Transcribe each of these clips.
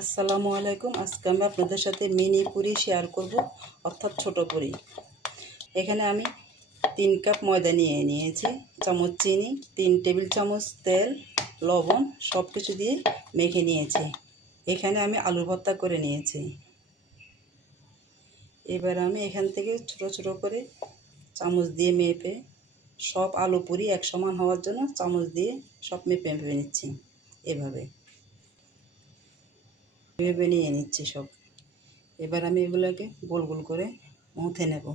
আসসালামু আলাইকুম। আজকে আমি আপনাদের সাথে মিনি পুরি শেয়ার করব, অর্থাৎ ছোট পুরি। এখানে আমি তিন কাপ ময়দা নিয়ে নিয়েছি, চামচ চিনি, তিন টেবিল চামচ তেল, লবণ সব কিছু দিয়ে মেখে নিয়েছি। এখানে আমি আলু ভর্তা করে নিয়েছি। এবার আমি এখান থেকে ছোট ছোট করে চামচ দিয়ে মেপে সব আলু পুরি এক সমান হওয়ার জন্য চামচ দিয়ে সব মেপে মেপে নিচ্ছি, এভাবে। ভেবে নিয়ে নিচ্ছি সব। এবার আমি এগুলোকে গোল গোল করে মুথে নেব।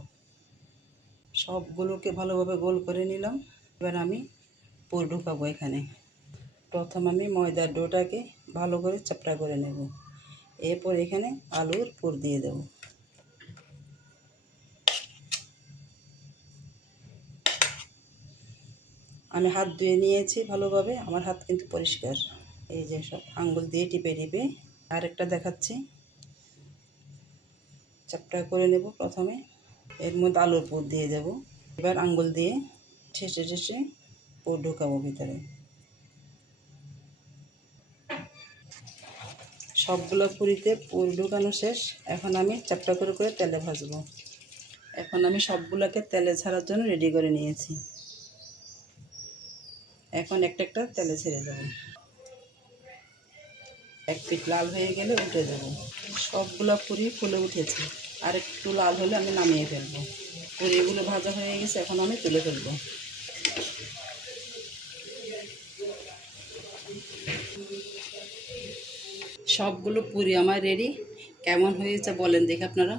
সবগুলোকে ভালোভাবে গোল করে নিলাম। এবার আমি পুর ঢুকাবো এখানে। প্রথম আমি ময়দার ডোটাকে ভালো করে চাপড়া করে নেব। এরপর এখানে আলুর পুর দিয়ে দেব। আমি হাত ধুয়ে নিয়েছি ভালোভাবে। আমার হাত কিন্তু পরিষ্কার। এই যে সব আঙ্গুল দিয়ে টিপে টিপে আরেকটা দেখাচ্ছি। চাপটা করে নেব প্রথমে। এর মধ্যে আলুর পুর দিয়ে দেব। এবার আঙ্গুল দিয়ে ঠেসে ঠেসে পুর ঢুকাবো ভিতরে। সবগুলো পুরিতে পুর ঢুকানো শেষ। এখন আমি চাপটা করে করে তেলে ভাজবো। এখন আমি সবগুলোকে তেলে ছাড়ার জন্য রেডি করে নিয়েছি। এখন একটা একটা তেলে ছেড়ে দেবো। এক পিট লাল হয়ে গেলে উঠে দেবো সবগুলো পুরি ফুলে উঠেছে। আর একটু লাল হলে আমি নামিয়ে ফেলব। পুরিগুলো ভাজা হয়ে গেছে, এখন আমি তুলে ফেলব। সবগুলো পুরি আমার রেডি কেমন হয়েছে বলেন দেখে আপনারা।